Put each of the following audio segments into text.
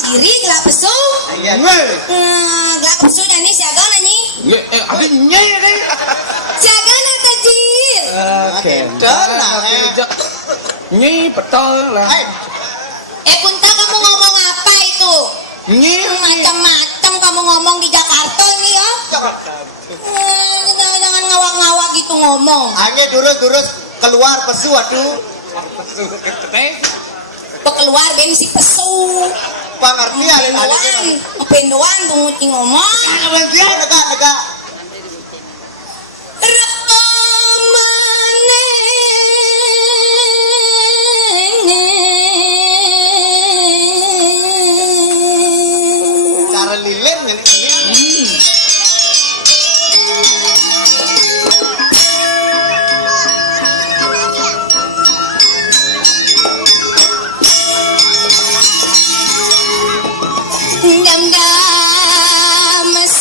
ciri gelap pesu. Gelap pesu nyanyi siaga nanyi. Abi nyanyi deh. Siaga nak kecil. Nyi betul lah. Kunta kamu ngomong apa itu? Nyi Macam-macam kamu ngomong di Jakarta nih ya. Jangan ngawak-ngawak gitu ngomong. Hanya durus-durus keluar pesu aduh. Keluar bensi pesu. Pangerti Pendoan, pendoan tunggu ngomong. Negak. Cara lilin Dam-dam sama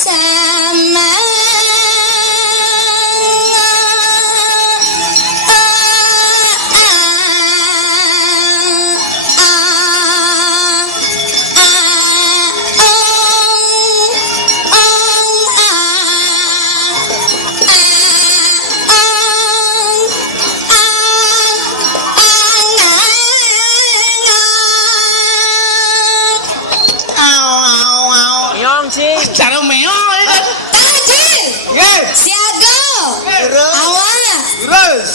cara meo ini. Siaga. Awas. Terus.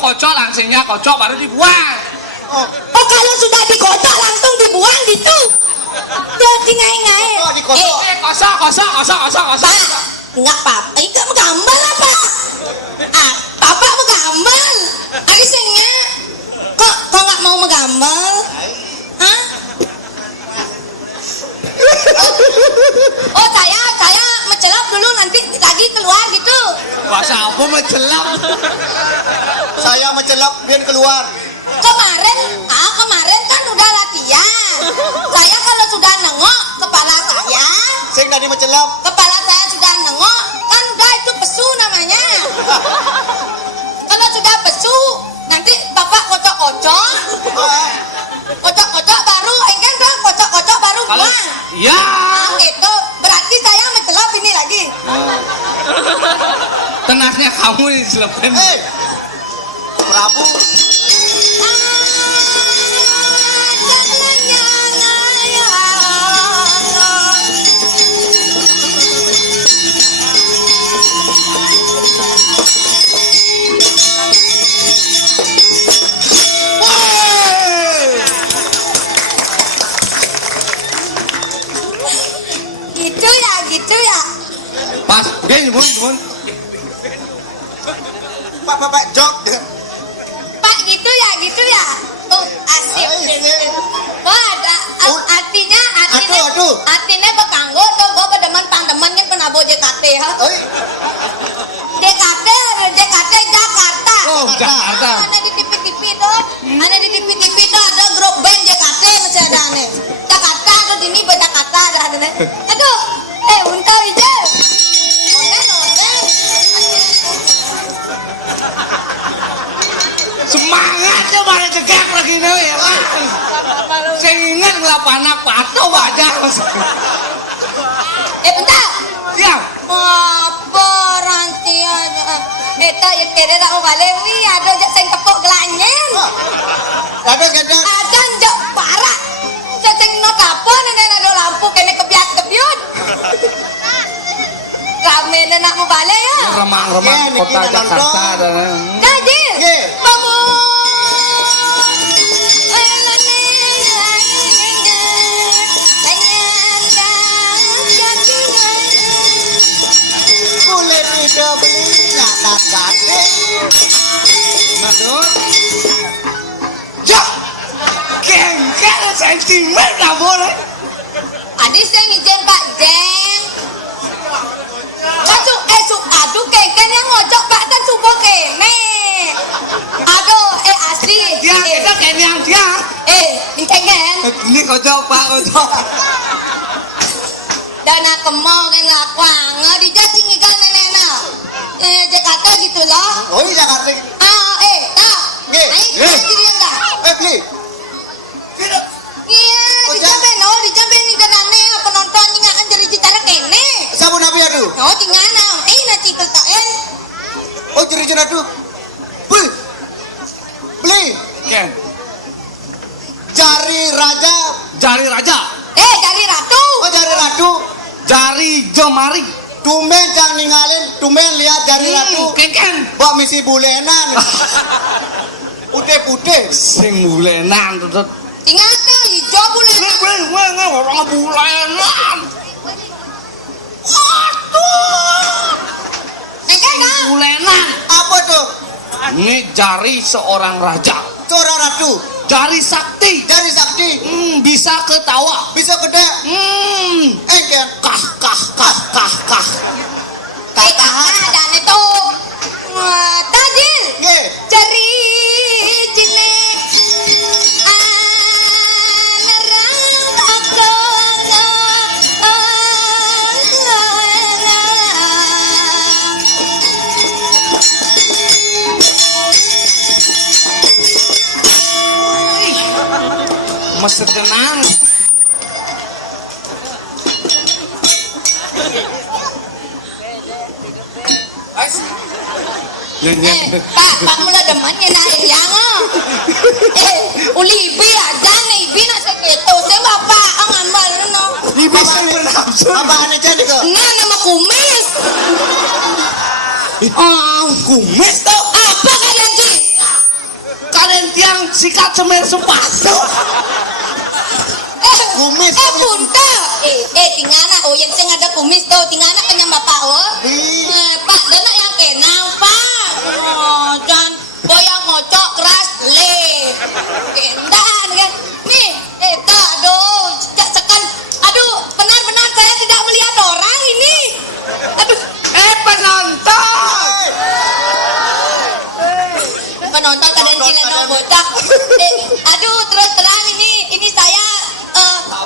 Kocok langsungnya kocok baru dibuang. Oh kalau sudah dikocok langsung dibuang gitu. Jadi ngai-ngai. Kosong. Enggak apa-apa. Kamu gambar apa? Bapak mau gambar. Alisnya kok nggak mau menggambar? Hah? Oh saya mencelap dulu nanti lagi keluar gitu. Bahasa apa mencelap? Saya mencelap biar keluar. Kemarin kan udah latihan. Saya kalau sudah nengok kepala saya. Sing tadi mencelap. Kepala saya sudah nengok kan udah itu pesu namanya. Kalau sudah pesu nanti bapak kocok-kocok. Kocok-kocok baru kan kocok-kocok baru buang. Iya. Nah, gitu. Berarti saya mencelap ini lagi. Tenasnya kamu nih selepin. Prabu. Gitu ya. Pas, bun. Pak jok. Pak gitu ya. Oh asik. Oh ada artinya bekanggo tuh gue pedeman pangdeman yang kena bawa JKT ha. JKT Jakarta. Oh Jakarta. Ada di TV tuh ada grup band JKT masih ada nih. Jakarta tuh ini Jakarta ada. Aduh, unta aja. Onen. Semangat tuh pada cekek lagi nih ya. Saya ingat ngelapanak pato wajah. Bentar. Ya. Apa ranti aja. Eta yang kira tak balik wi ada jak sing tepuk gelanyen. Ada gadang. Ada jak parah. Jak sing no kapon nek ada lampu kene kebiat-kebiut. dan nak mau balik ya. Remang-remang Niki kota nak Jakarta nonton. dan Dajil. Ye. Bangun. Boleh tidak beli anak kate. Masuk. Ya. Kengkel sentimen lah boleh. Adik saya ngijen Pak Jeng. Masuk aduh kengken yang ngojok Pak tan subuh kene. Aduh asli. Dia kita kenyang dia. Ini kengken. Ini kocok Pak kocok. Dana kemau kan lakwang di jati ngigal nenena. Jakarta gitu loh. Oh iya Jakarta. Tak. Nggih. Ayo jadi enggak. Beli. Iya, dijaben nih ganane penonton nggak akan jadi cara kene. Sabun nabi aduh. Oh, tingana. Nanti peltain. Oh jeri aduh. Beli. Ken. Jari raja. Jari raja. Dari ratu. Oh jari ratu. Jari jemari. Tumen jangan ninggalin. Tumen lihat jari ratu. Ken. Bak misi bulenan. Putih-putih. Sing bulenan tetep. Tingana hijau bulan. Orang bulenan. Bulenan. Apa tuh? Ini jari seorang raja. Seorang ratu. Jari sakti. Jari sakti. Bisa ketawa. Bisa gede. Ken. Kah. Dan itu. Tajil. Nggih. Cari jine. Alarang aku. Mesti tenang. Pak mula demannya naik yang uli ibi aja nih ibi nak segitu saya bapak ngambil no Ibu sing bernafsu. Apaan aja nih kok? nah nama kumis Kumis tuh. apa kalian sih Kalian tiang sikat semer sepatu. Kumis. punta tingana yang saya ada kumis tuh tingana kenyang bapak pak dana yang kenang pak jangan boyang ngocok keras le kendan kan nih aduh cekan aduh benar-benar saya tidak melihat orang ini aduh penonton kadang cilenong bocah aduh terus terang ini saya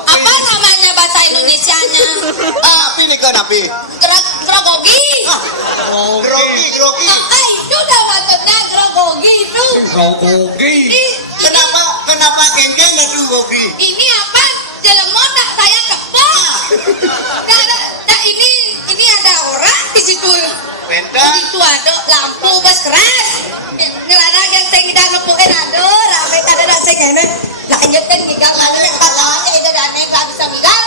apa namanya bahasa Indonesianya Napi nih kok napi. grogogi Grogi. itu udah maksudnya grogogi itu Grogi. Kenapa geng-geng aduh grogi? ini apa jelemon tak saya kepok nah, ini ada orang di situ Benda. di situ ada lampu bas keras ngelada yang saya tidak lepukin aduh ramai kada ada saya kene lanjutkan gigal lalu yang tak lawannya itu dan nggak bisa gigal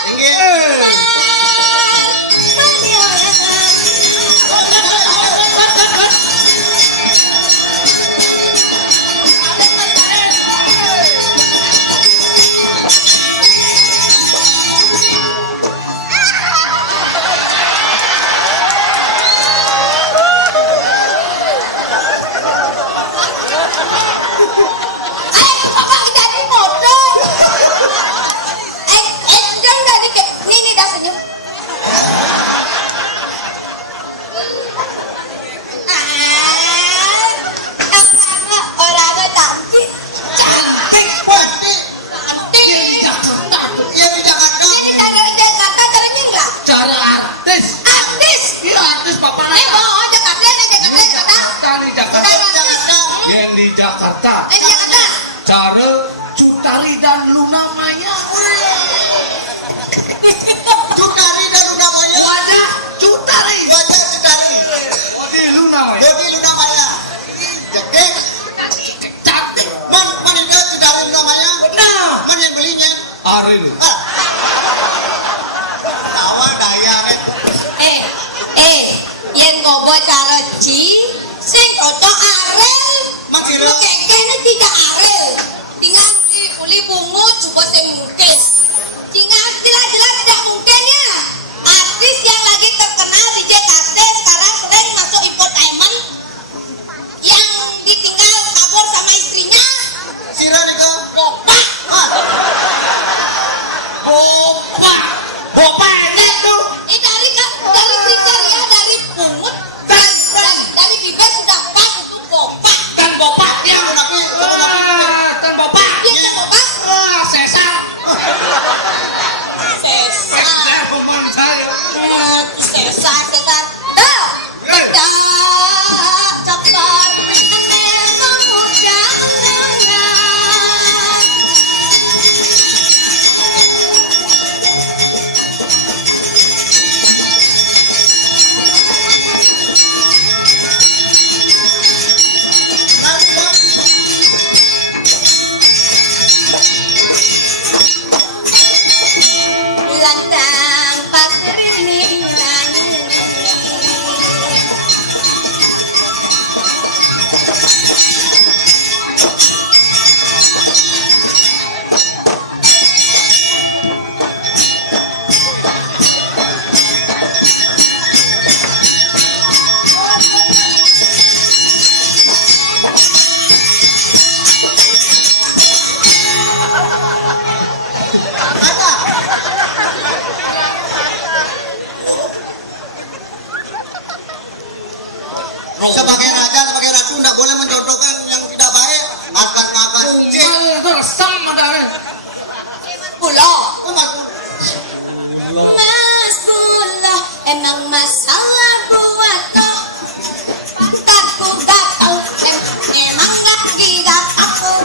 Jakarta. Cara Cutari dan Luna Maya. Cutari dan Luna Maya. Wajah Cutari. Wajah Cutari. Bodi Luna Maya. Bodi Luna Maya. Jadi Cantik. man itu Cutari Luna Maya. Benar. Man yang belinya. Aril. Tawa daya kan. Apa cara Ci sing cocok arel Makira kekene tidak arel tinggal uli bungut coba sing mungkin tinggal jelas-jelas tidak mungkin ya artis yang lagi terkenal di JKT sekarang sering masuk infotainment yang ditinggal kabur sama istrinya sira nika. Bopak Bopak ini tuh. dari kriteria dari bungut dari bibir sudah pas itu bopak Dan bopak yang dan bopak. dia yang bopak Sesar. sesar Teman saya. sesar dah dah cokor muda lantang pasir ini Sebagai raja, sebagai ratu tidak boleh menjodohkan yang tidak baik. Angkat-angkat. Cik. Resam ada. pulau Oh, maksud. Mas Bula, emang masalah buat kau. Aku gatal, emang lagi gatal.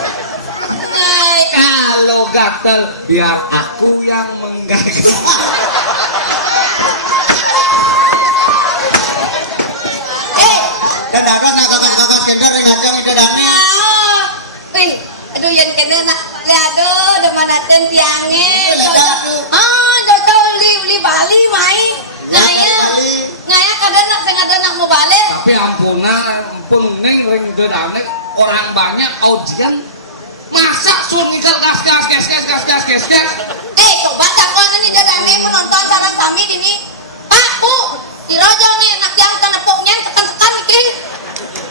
Kalau gatel biar aku yang menggagal. Dan ada nak gagas-gagas kendar yang ngajang ide dane. Aduh yang kena nak aduh demanaten tiange. Aduh. Jodoh uli Bali main. Ngaya kadang nak sengaja nak mau balik. Tapi ampun neng ring dedane orang banyak audiens. Masa sun ikel gas. Coba dakwaan ini dadane menonton sarang kami ini. Pak, Bu, di rojo nih anak yang tenepoknya tekan-tekan mikir.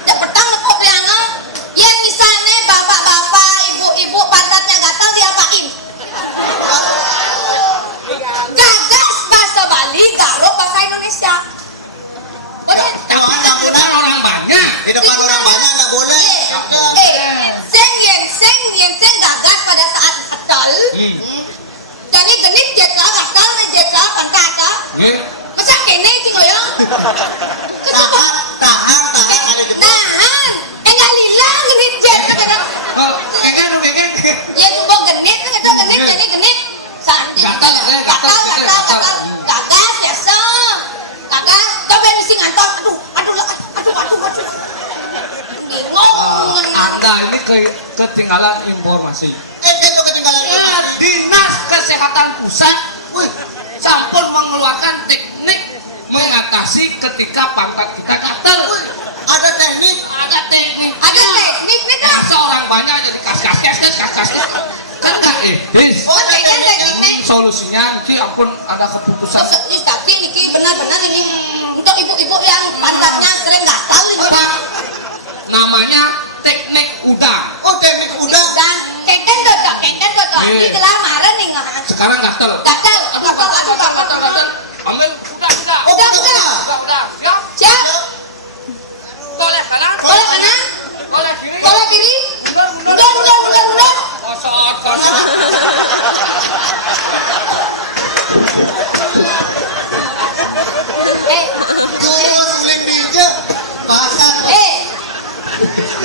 Jak petang nepok liana. Ya misalnya bapak-bapak, ibu-ibu pantatnya gatal diapain? Gagas bahasa Bali, garuk bahasa Indonesia. Boleh? Tapi kan orang banyak. Di depan orang banyak nggak boleh. Seng gagas pada saat gatal. Jadi genit jeta gatal nih jeta pantat. Masa kene sih ngoyong? Tahan ada di Nahan, enggak lila genit jeta kadang. Ya coba genit nggak tahu genit jadi genit. Gatal Gagas biasa. Gagas, coba mesti ngantor. Aduh. Bingung. Anda ini ketinggalan informasi. itu ketinggalan. Dinas Kesehatan Pusat campur mengeluarkan teknik mengatasi ketika pantat kita gatal. Ada teknik. Ada teknik. Ada teknik nih kan? Masa orang banyak jadi kas. Kan nggak etis. Oh, kayaknya tekniknya. Solusinya nanti apun ada keputusan. Tapi ini benar-benar ini untuk ibu-ibu yang pantatnya sering gatal ini. Namanya teknik udang. Oh, teknik udah. Dan keken dodok. Ini kelamaran nih ngahan. Sekarang gatal. Gatal. Ambil sudah. Oh, Udah. Sudah. Siap. Siap. Boleh kanan. Boleh kanan. Boleh kiri. Boleh kiri. Mundur. Kosor. Cuma suling bija. Bahasan.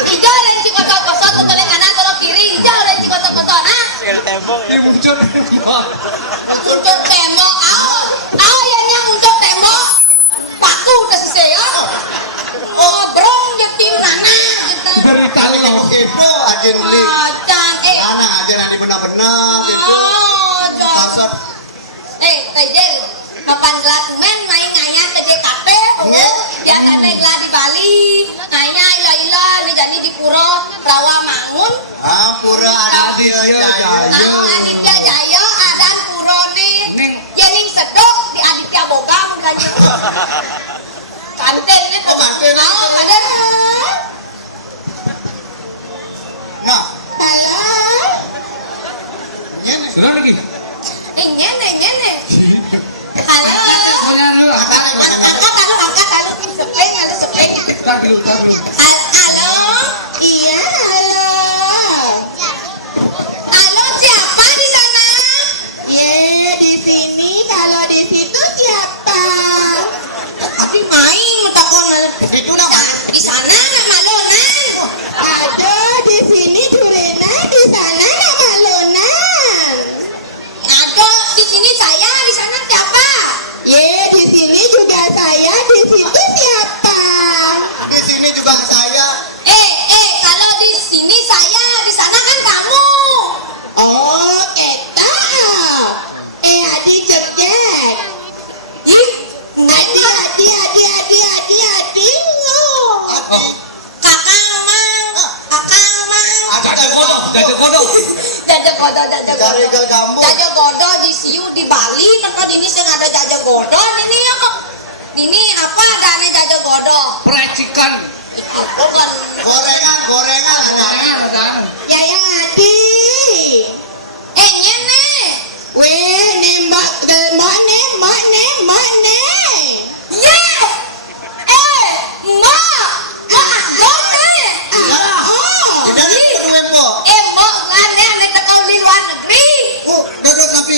Hijau dan cikosot-kosot betul yang kanan kalau kiri hijau dan cikosot-kosot nah Ini muncul. untuk tembok yang untuk tembok paku udah selesai ya brong jadi nana gitu Dari tali yang itu ajen beli. macan Anak ajen yang benar-benar gitu. Kasar. Tejel kapan gelas main ngayat ke JKT Nge. biasa gelas Pura Aditya Jaya. Aditya Jaya adan purone Ning jening sedok di Aditya Boga mengganya kantin itu Kantin. ada Nah, halo ini. sudah lagi. nyene halo Soalnya lu angkat sepeng ada sepeng tar dulu. halo iya halo siapa di sana di sini kalau di situ siapa tapi main takon Itu nak di sana nak malonan ada di sini Jurena di sana nak malonan ada di sini saya di sana siapa di sini juga saya di situ siapa di sini juga saya. kalau di sini saya di sana kan kamu oh kita adik cekcek adi kakak mang Jajak kodok. Jarigal gambut. jajak godo di siu di Bali tempat ini sing ada jajak godo ini ya kok ini apa adanya jajak godo Percikan. bukan Gorengan ada. Yayang Adi nyene weh nembak mak ne ya mak Tidak ada po. mak ngane nek tekau di luar negeri Duduk tapi.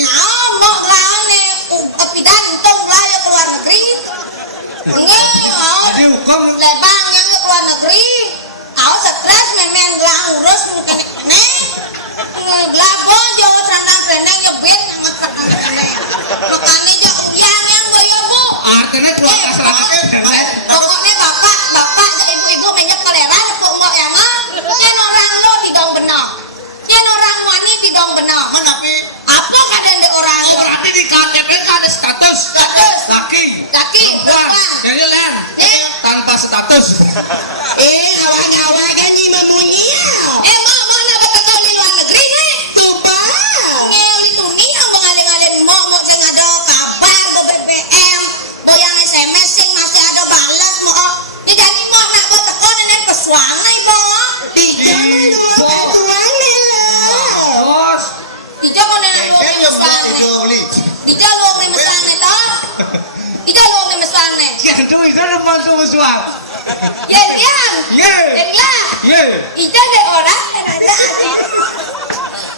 mak ngane pidan tong laya ke luar negeri Jadi hukum lebang yang ke luar negeri stres memen gelang urus kene glabo jo sandang reneng nyebit ngetek kene makane jo yang boyo bu artinya keluarga serangan. pokoknya bapak ibu-ibu menjak kalera kok mbok ya mah yen orang lo bidong benok yen orang wani bidong benok Menapi. apa kadang de orang Oh, berarti di KTP ada status. Status. Laki. laki Wah, berapa jadi len. Tanpa status. awak-awak kan ni memunyi ya mak mana betul kau di luar negeri nih tuba ngeuli tuni yang mengalir-ngalir mak sing ada kabar bo BBM bo yang SMS sing masih ada balas mak ni jadi mak nak betul kau nenek pesuangai bo di zaman lu pesuangai lah Terus di zaman nenek lu pesuangai beli. di jalur ni mesane toh di jalur ni mesane yang itu rumah suam. ya diam Ye. jadilah Ye. Ija deh orang ada adik.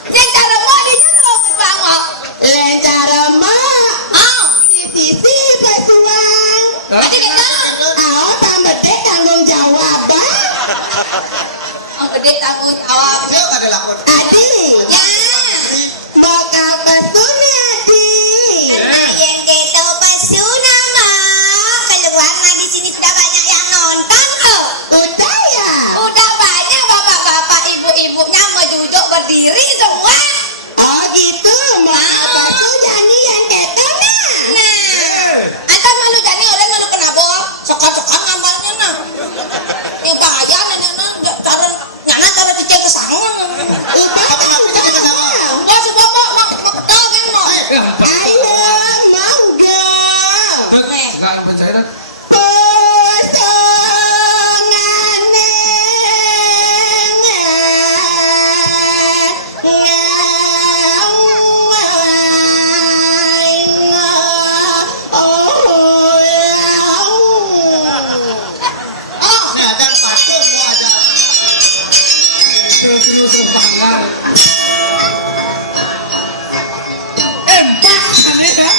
Yang cara mak di sana pesuang. Yang cara mak. Sisi pesuang. Jadi kita. Tambah tanggung jawab. Gede tanggung jawab. Dia ada lakon. Adi. Ya. Boka pesuna Adi. Yang kita pesuna mak. Keluar di sini sudah banyak yang nonton. Udah ya. Udah banyak bapak-bapak ibu-ibunya mau duduk berdiri semua. Oh gitu. Mau basuh jani yang kita nah. Atau malu jani orang malu kenapa? Sokat-sokat ngambalnya nah. Yang bahaya nenek cara nyana cara dicek kesangan. Wah si bapak mau petal kan mau. Ayo mangga. Enggak bercairan. Nah, dan pastor mau ada. Terus bangga. Empat kan ya.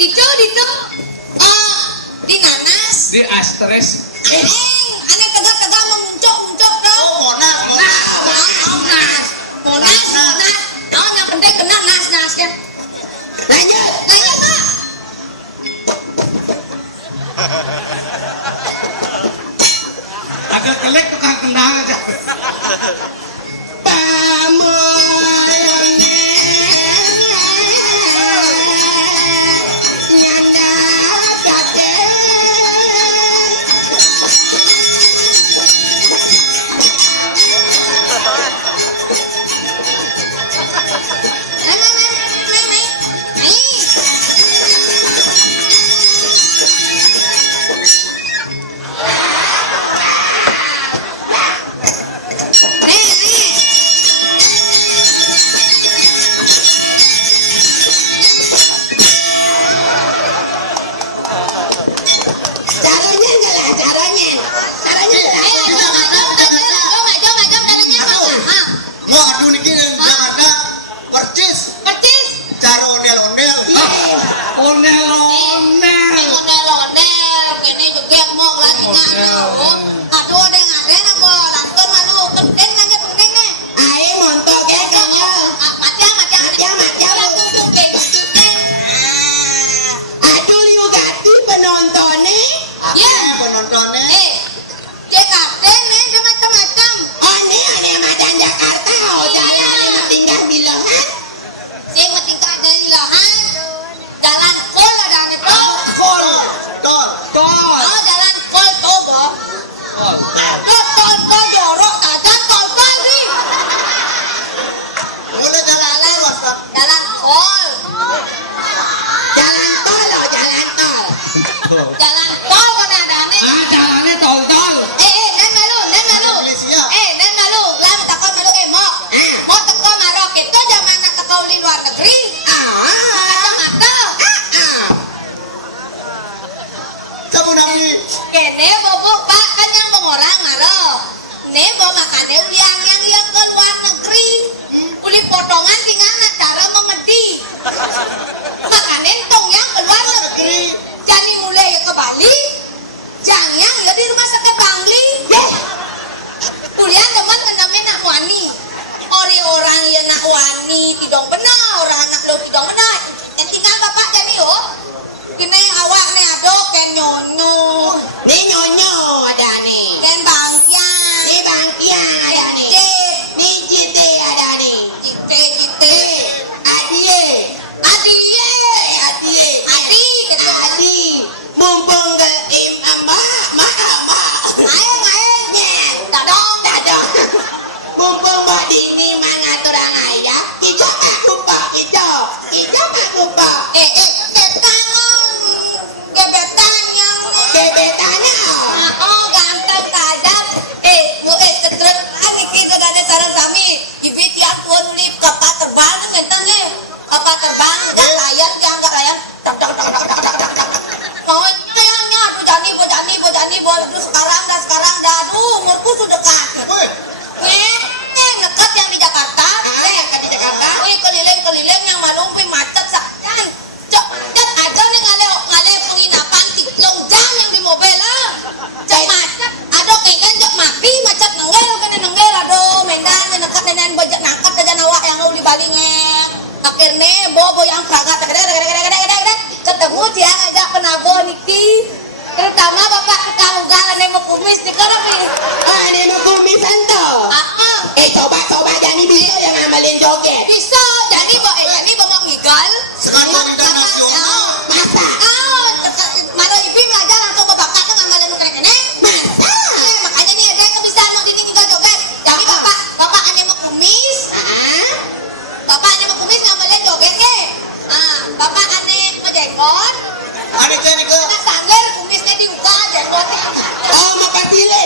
Dito. Di nanas. Di astres. Aneh tegak-tegak memuncuk dong. Oh, Monas. Monas. Oh, yang penting kena nas-nasnya. Lanjut, Pak. Agak kelek tukang kendang aja. Mau adu niki Jakarta percis cara ondel-ondel. Onel-onel. Ondel-ondel, kene juga mau lagi nganu. Aduh, ada apa? Lantur malu, kenten aja penting nih. Aing montok ge kanya. Macam. Tung. Aduh liu gati penontonnya. Ya. Penontonnya. JKT nih, ada macam-macam. Aneh macan Jakarta. Oh jalan mah tinggal bilangan. Sing penting ada di lahan. Jalan kol ada ane bro. Kol. Tol. Tol. Oh, jalan kol tuh, bro. Tol jorok aja tol nih. Boleh jalan luas tak? Jalan kol. Jalan tol loh, jalan tol. Jalan kol kan ada ane. Jalannya tol-tol. Nen malu. Malaysia. Nen malu. Lah takon malu mo. Mo teko marok itu zaman nak teko di luar negeri. Kacamata. Sabu nabi. Kene bobo Pak kan yang pengorang marok. Ne bo makane uliang yang ke luar negeri. Uli potongan tinggal cara memedi. Makane tong yang ke luar negeri. Jadi mulai ke Bali. Jangan ya di rumah sakit Bangli. Kuliah teman kendamen nak wani. Orang yang nak wani tidak benar, orang anak lo tidak benar. Yang tinggal bapak jadi kini awak nih adok ken nyonyo, Nih nyonyo ada nih. ken bangkian, Nih bangkian ada nih. Nih cite ada nih. cite, Adie. adi gitu. Adi. Mumpung ke mak. Aeng, dadong, Mumpung mau dini mangatur ayah. Ijo mak lupa. gebetan yang Gebetannya. oh ganteng tajam ketrek niki sedane sareng sami ibu tiap tuan lip kapal terbang ngenten ye kapal terbang enggak layan mau sayangnya aduh jani bo aduh sekarang dah aduh umurku sudah dekat Woi, dekat yang di Jakarta Yang di Jakarta. keliling yang malumpi macet sakit cek aja nih ngale penginapan 3 jam yang di mobil cek macet aduh kayaknya cek mati macet nenggel aduh mendan nekat nenen bojek nangkat aja nawak yang uli balingnya akhirnya bobo yang pragat ketemu dia ngajak penabo niki terutama bapak kekalugalan yang mau kumis di karapi Ini mau kumisan toh. Coba Jani bisa yang ngamalin joget. bisa jadi bo mau ngigal sekarang kita nasional. Masa? Maro ibi belajar langsung ke bakat ke ngamalin nukrek ini Masa? makanya nih ada kebiasaan mau dini ngigal joget jadi bapak ane mau kumis ngamalin joget ke bapak ane mau jenggot Ada jadi ke nak sangler kumisnya diuga jenggotnya Oh, mau patile.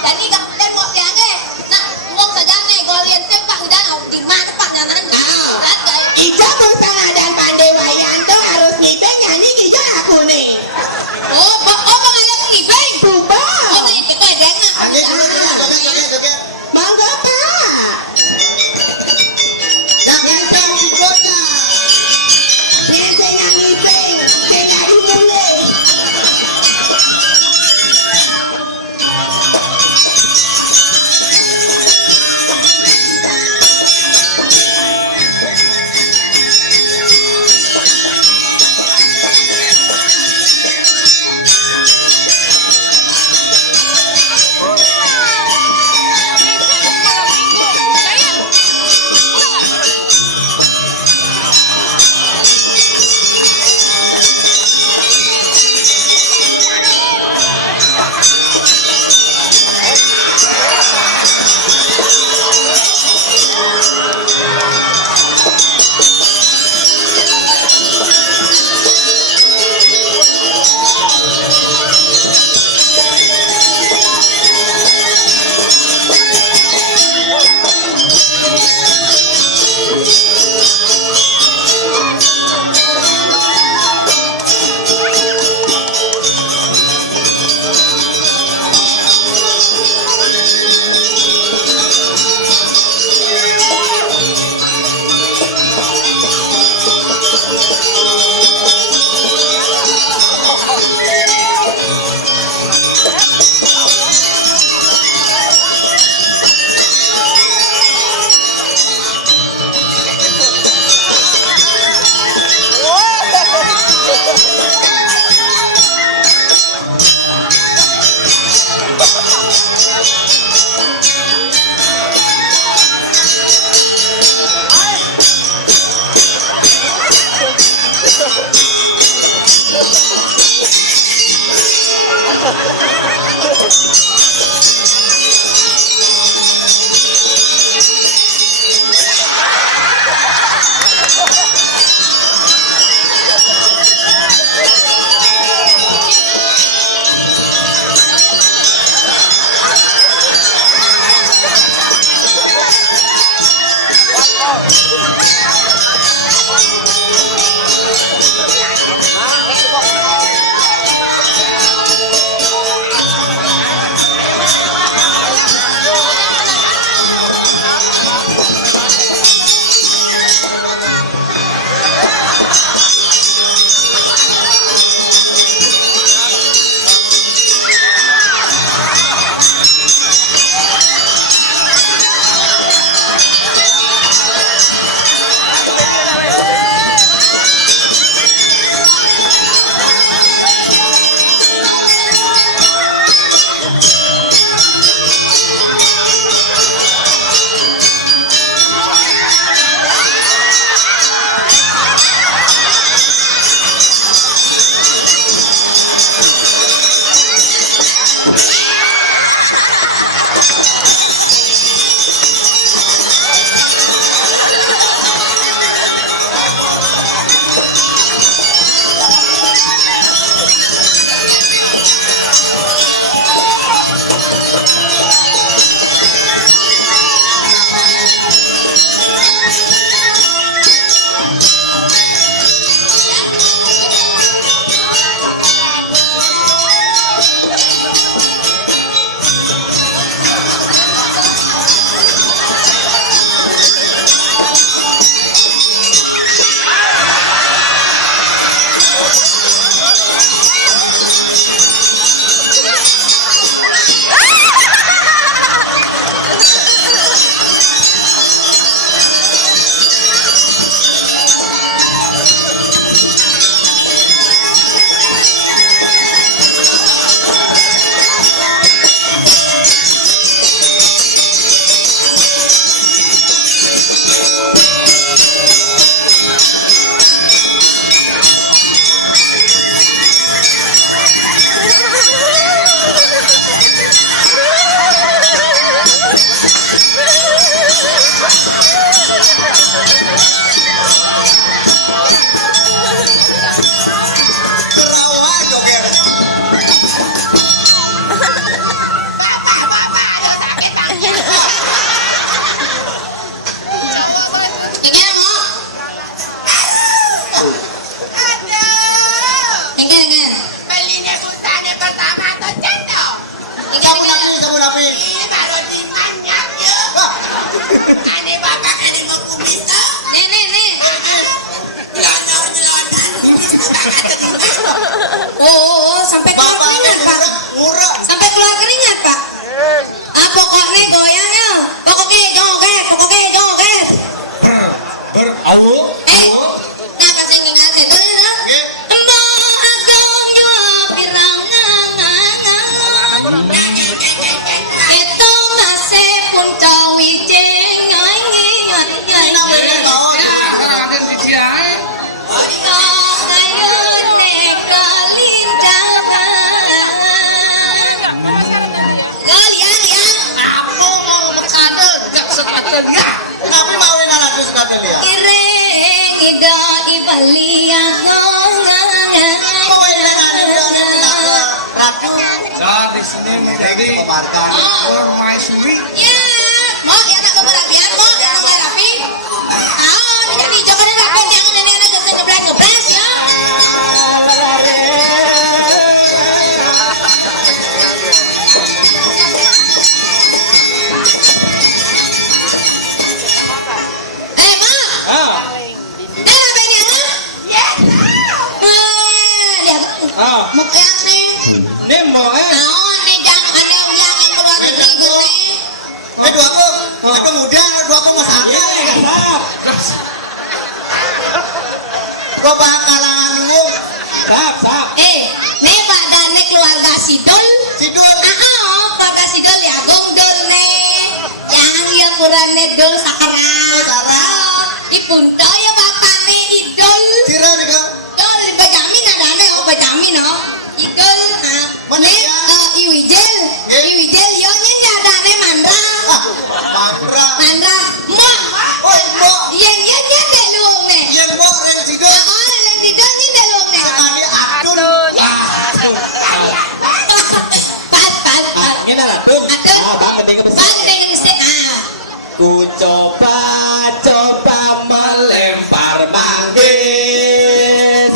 jadi gak sampai keluar keringat Pak. Murah. Sampai keluar keringat Pak. Ah pokoknya goyangnya. Pokoknya joget. Berawu. Nah kasih ingat itu ya. Nggih. Itu masih pun cawijeng Tapi mawin ala dus kadalia. Ratu. Nah, di sini menjadi Pemarkan. permaisuri. Ya, mau ya nak berapian, mau ya nak rapi. Ah, jadi jangan rapi, jangan nenek ngebras ya. Mak. Dia apa ini anak? Ya. Dia. Mau yang nih. Nemo Naon nih jangan ada yang keluar negeri gue. Dua aku. Aku muda, dua aku masanya. Kau bakalan lu. Sap. Nih pada nih keluarga Sidul. Sidul. Keluarga Sidul ya gong dul nih. Yang ya kurang nih dul sakarang. Ipunta ya bapak nih idul. Sira juga. Dul Benjamin ada nih, Benjamin idul. Nih Iwijel. Iwijel yo nya ada nih Mandra. Mandra. Mandra. Mak. Oi, Mbok. Yang nya deh lu nih. Yang Mbok ren Sidul. Yang Sidul nih deh lu nih. Tadi Adun. Pas. Ini dah Adun. Adun. Bang penting ke Bang dengan mesti Ku coba melempar manggis,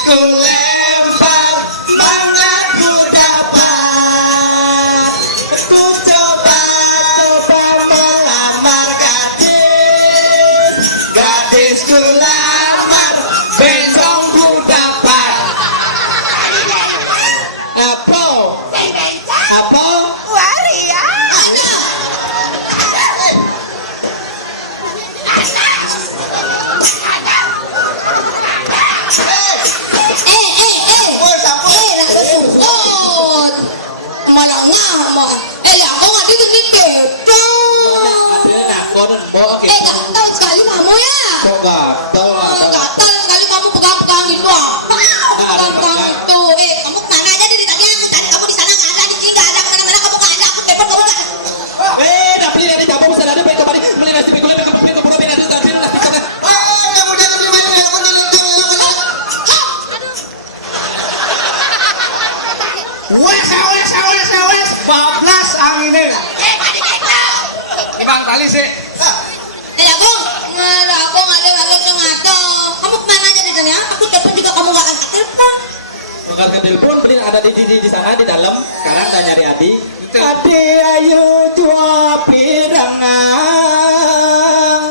ku lempar, mana ku dapat. Ku coba melamar gadis ku lamar, besok ku dapat. Apa? Mbok sapu. Lagu sungkut. Malangnya mah. Aku nggak itu nih beda. Gak tahu sekali kamu ya. Gak tahu sekali kamu pegang-pegang itu apa? Pegang-pegang itu. Kamu kemana aja dari tadi aku cari kamu di sana nggak ada, di sini nggak ada, kemana-mana kamu nggak ada, aku telepon kamu nggak ada. Kamu jangan di mana aku nyelentung. Wes. Bablas angine. Ibang tali sih. Aku nggak ada. Kamu kemana aja di sana? Aku telepon juga kamu nggak angkat telepon. Bukan ke telepon, beli ada di sana di dalam. Sekarang udah nyari Adi. Adi ayo dua pirangan,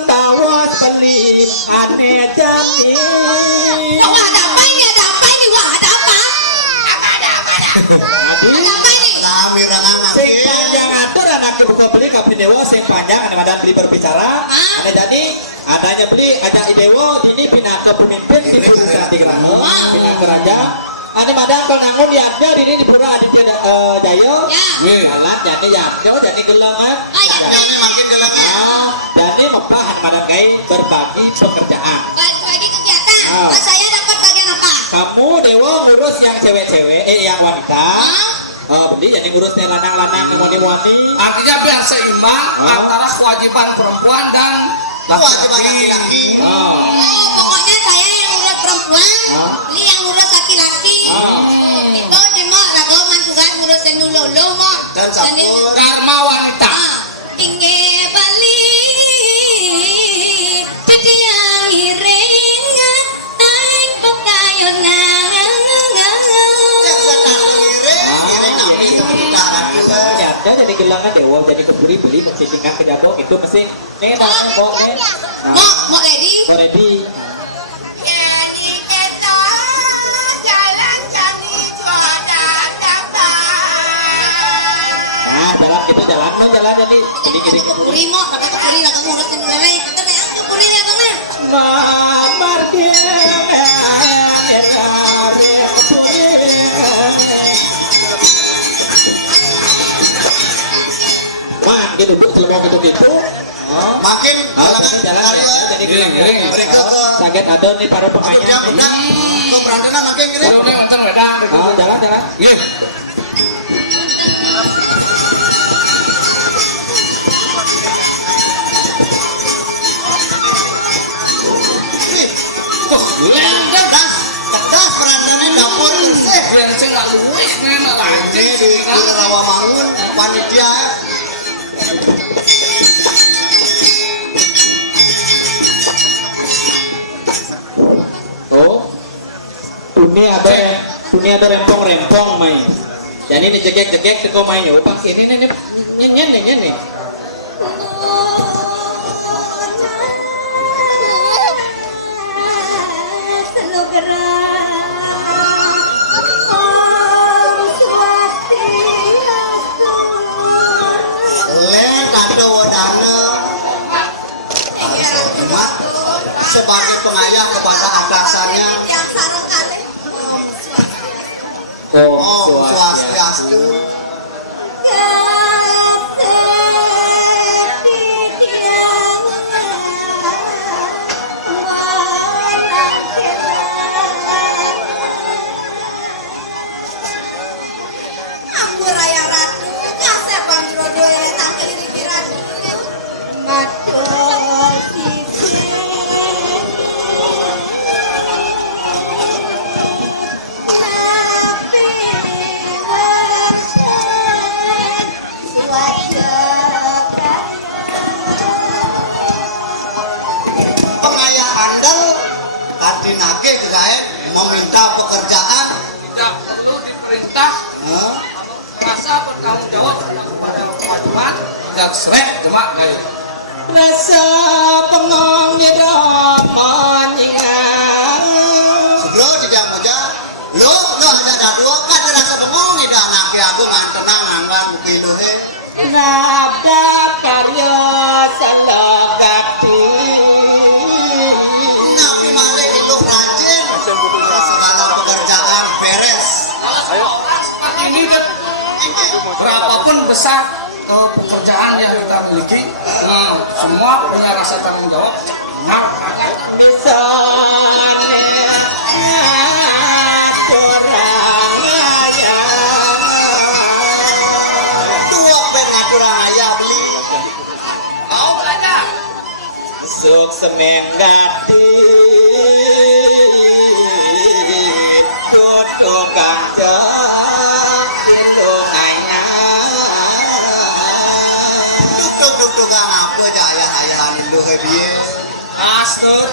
tawas beli aneh jati. Wah, ada apa ini? Wah, ada apa? Adi, Ada apa ini? Kami rangan sing panjang atur anak buka beli kabin dewa sing panjang ane madan beli berbicara. Hah? Ane jadi adanya beli ada idewo ini pindah ke pemimpin di pusat di Gerang. Pindah ke raja. Ane madan kalau nangun diarjo di ini di pura Aditya Jaya. Ya. Jalan jadi yarjo jadi gelangan. Oh ya. Yang makin gelangan. Jadi mempah ane madan kai berbagi pekerjaan. Bagi kegiatan. Ah. Saya dapat bagian apa? Kamu dewa ngurus yang cewek-cewek, yang wanita. Beli jadi ngurus yang lanang-lanang, yang wani-wani. Artinya biar seimbang antara kewajiban perempuan dan laki-laki. Pokoknya saya yang ngurus perempuan, ini yang ngurus laki-laki. Itu cuma lagu mantukan ngurusin dulu mau. Dan sampun. Karma wanita. Tinggi bali, jadi yang iring, naik pekayon jadi gelangan dewa jadi keburi beli mesti tinggal ke dapur itu mesti nenang kok nih mau ready? Ready. Jadi kita jalan jani tua kiri. Kepuri mo, kepuri lah kamu harus nilai. Kata ya, kepuri ya kamu. Mamar dia makin duduk selama gitu. Makin Jalan jadi Giring. mereka ke sakit ada nih para pemainnya. dia menang ke perantanan makin gini. Kalau nih nonton wedang. Jalan. Nggih. Wih, Wah, lendang. kedas perantanannya dapur sih. Biar sing gak luwih ngene lah. Ini di Rawamangun panitia. Oh, dunia ada rempong main. Jadi ini jegek teko main yo. Pak ini nyen. Sebagai pengayah kepada atasannya. Yang sarung kali. Oh, swastiastu. Aku raya ratu, kasih kontrodo yang tangkil di pikiran. Matur sisi. Pengayah andal Kardinake Gegaet meminta pekerjaan. Tidak perlu diperintah. Hah? Rasa bertanggung jawab kepada kemajuan dan srek demak gaya. Rasa pengong ya mangingan. Sebro tidak moja. Lo hanya ada dua kan ada rasa bengong ini anaknya aku ngan tenang anggan pilu he. Nabda karya salagati. Nabi Malik itu rajin. Segala pekerjaan beres. Orang seperti ini Dep, berapapun besar pekerjaan yang kita miliki, semua punya rasa tanggung jawab. Nah, Bisa Dua pengaturang ayah beli. mau belajar. Suk semenggati Tutuk kanjeng Tindung ayah Duk apa aja ayah-ayahan lu he biye. Astur.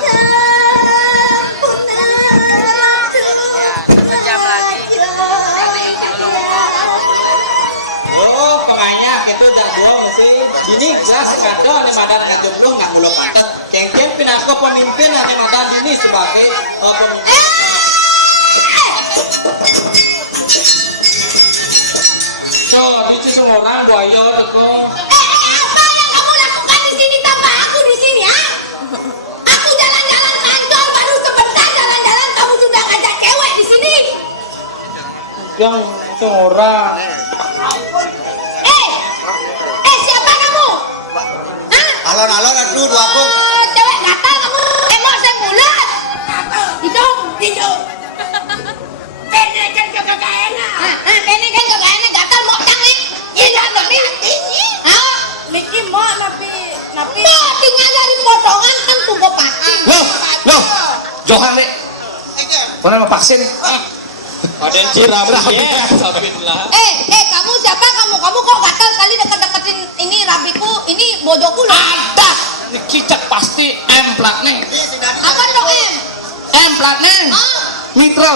Oh penganya gitu dah dua mesti ini jelas kado ane madan ngajumluh nggak muluk patet kengkeng pinako pemimpin ane madan ini sebagai pemimpin So, itu semua orang buaya teko. Apa yang kamu lakukan di sini tanpa aku di sini, ha? Aku jalan-jalan kantor baru sebentar jalan-jalan kamu sudah ngajak cewek di sini. Yang orang. Siapa kamu? Hah? Alon-alon aduh dua aku. Cewek gatal kamu, emosi mulut. Hidung. Kene kan kagak enak. Kene kan kagak enak gatal mau nih. Iya tapi. Niki mau napi. Mau tinggal dari potongan kan tunggu pasti. Loh. Johan nih. Mana mau vaksin? ada yang ciram ya sabinlah Kamu siapa kamu? Kamu kok gatal kali deket-deketin ini rabiku, ini bojoku loh. Ada. Ini kicak pasti M plat nih. Apa dong em? M plat nih. Mikro.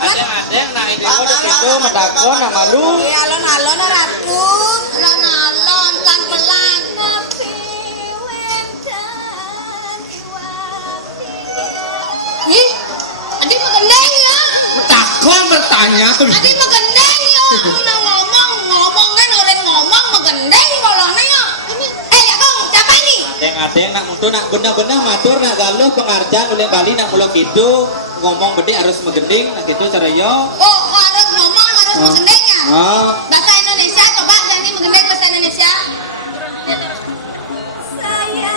ada nah ini udah itu medako nama lu Alon-alon ratu. Alon-alon kan pelan. Ih, adik magendeng ya. Takon bertanya tuh. Adik magendeng ya. Udah ngomong kan adeng nak untuk nak benar-benar matur nak galuh pengarjaan oleh Bali nak mulo gitu ngomong bedi harus megending nak gitu cara yo. Oh, harus ngomong harus mengendeng ya. Bahasa Indonesia coba Jani mengendeng bahasa Indonesia. Saya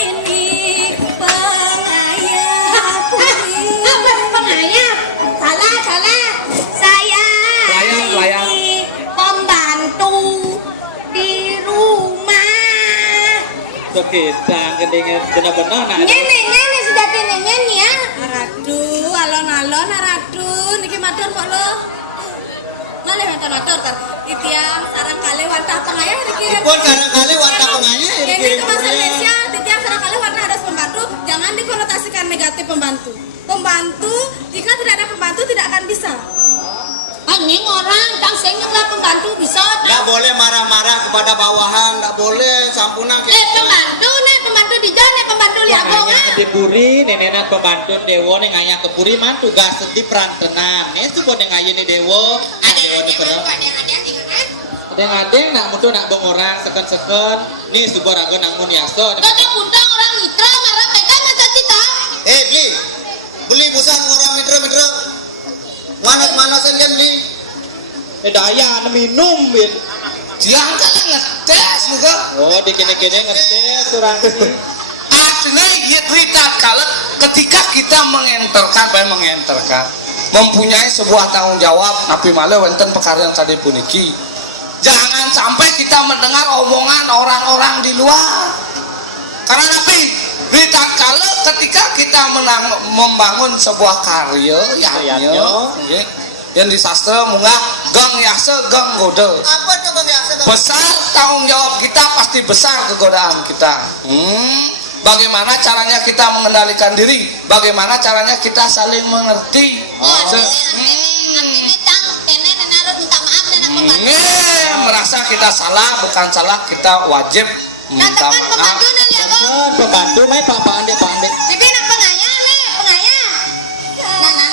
ini pengayap. Apa pengayap? Salah. Saya Pelayan. ini pembantu di rumah. Kita gending benar-benar nak. Nyene sudah nyanyi ya. Aradu, alon-alon aradu niki matur kok lo. Malih wonten matur kan. Titiang sarang kali wantah pengayah dikirim. Pun kadang-kali warna penganya Ini dikirim ke bahasa kurir. Indonesia, titiang sarang kali wantah harus pembantu. Jangan dikonotasikan negatif pembantu. Pembantu, jika tidak ada pembantu tidak akan bisa. Anjing orang, tang lah pembantu bisa. Nggak boleh marah-marah kepada bawahan, nggak boleh sampunan Pembantu di jalan, pembantu lihat Ngayah di puri, nenek pembantu dewo neng ngayah ke puri man tugas di peran tenan. Nih tuh buat ngayah ni dewo, dewo ni kena. Adeng-adeng nak mutu nak bong orang seken-seken. Nih subur agen nang mun yaso. Kata undang orang mitra marah pegang masa kita. Beli busan orang mitra-mitra. Manas-manasan kan beli. Daya minum bin. Diangkat ngetes juga. Oh dikene-kene ngetes orang ini. Artinya ya cerita kalau ketika kita mengenterkan mempunyai sebuah tanggung jawab tapi malah wonten pekaryan tadi puniki. Jangan sampai kita mendengar omongan orang-orang di luar. Karena tapi berita kalau ketika kita membangun sebuah karya yang di sastra munggah gang yase gang gode. Apa tuh bang ya? Besar tanggung jawab kita pasti besar kegodaan kita. Bagaimana caranya kita mengendalikan diri? Bagaimana caranya kita saling mengerti? Merasa kita salah, bukan salah, kita wajib minta maaf. Pembantu mai Pak Ande. Bibi nak pengaya nih, pengaya. Mana?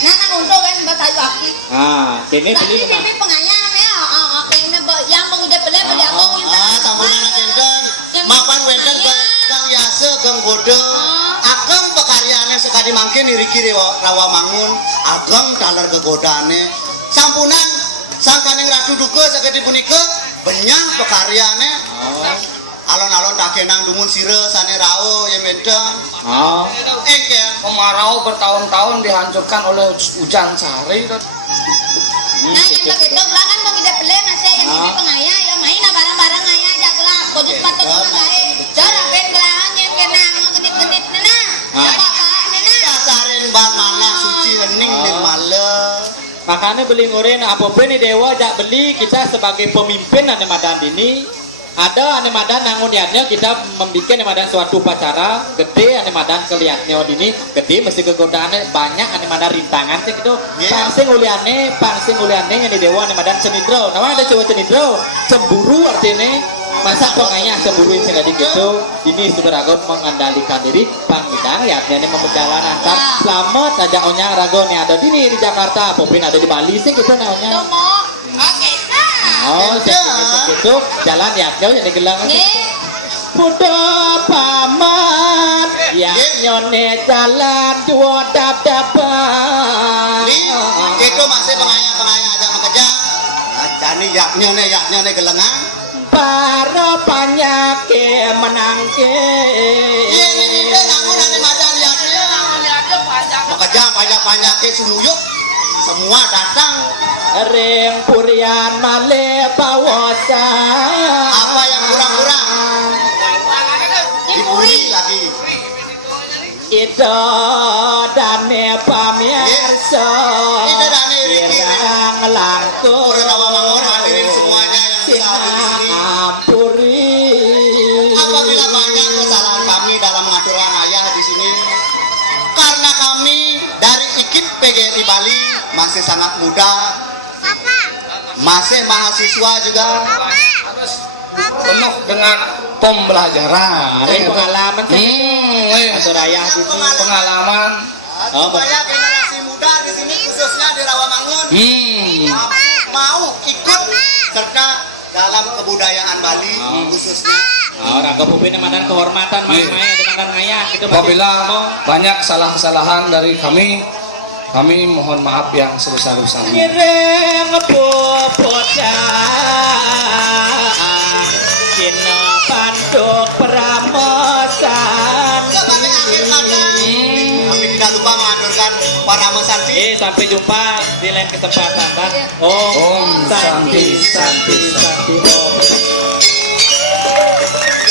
Nana untuk kan bahasa Iwaki. Kini Tapi beli bibi pengaya nih, yang mengudah beli yang Sampunan kenten. Mapan wenten gang yase gang gode. Ageng pekaryane sekali mangkin iri-kiri rawa mangun. Ageng dalar kegodane. Sampunan sangkaning ratu duke sakedi punika benyah pekaryane. Alon-alon dakenang dumun sire sane rao yang wenten. Kemarau bertahun-tahun dihancurkan oleh hujan sehari. Nah, yang begitu belakang mau kita beli nasi yang ini pengaya, ya main barang-barang ayah aja kelak. Kojut patut pengaya, cara penggelahan yang kena genit-genit nena. Apa nena? Dasarin bab mana suci hening di malam. Makanya beli ngurin apapun nih dewa jak beli kita sebagai pemimpin ane madan ini ada ane madan nangun niatnya kita membuat ane madan suatu upacara gede ane madan kelihatnya ini gede mesti kegodaannya banyak ane madan rintangan sih gitu pangsing uliane yang di dewa ane madan cenidro namanya ada cowok cenidro cemburu artinya masa pokoknya cemburuin sih tadi gitu ini sudah ragon mengendalikan diri panggidang ya ini memperjalan antar selamat aja onyang ragon yang ada di Jakarta popin ada di Bali sih gitu namanya Oke, gitu jalan ya jauh yang digelang Pudo paman ya nyone jalan dua dap-dapan Itu masih pengaya aja mengejar. Jani yaknya nih gelengan. para penyakit menangke Ini namun nanti madan yaknya. Mengejar pajak sumuyuk. Semua datang. ring purian male bawasa Apa yang kurang-kurang? Dipuri lagi. itu dane pamirsa kirang langkung Rawa Mangun hadirin semuanya yang bisa hadir di sini. ampuri Apabila banyak kesalahan kami dalam mengaturkan ayah di sini, karena kami dari IKIP PGRI Bali masih sangat muda, masih mahasiswa juga, Penuh dengan pembelajaran. pengalaman atau raya di sini Pengalaman. supaya generasi muda di sini khususnya di Rawamangun mau dalam kebudayaan Bali khususnya. Raga pupin madan kehormatan main-main ada madan ngayak gitu Apabila banyak salah-kesalahan dari kami mohon maaf yang sebesar-besarnya. nyereng popocaan kina panduk pramosan. Sebagai akhir kata, kami tidak lupa mengaturkan para mesanti. Sampai jumpa di lain kesempatan dan Om Santi Santi Om.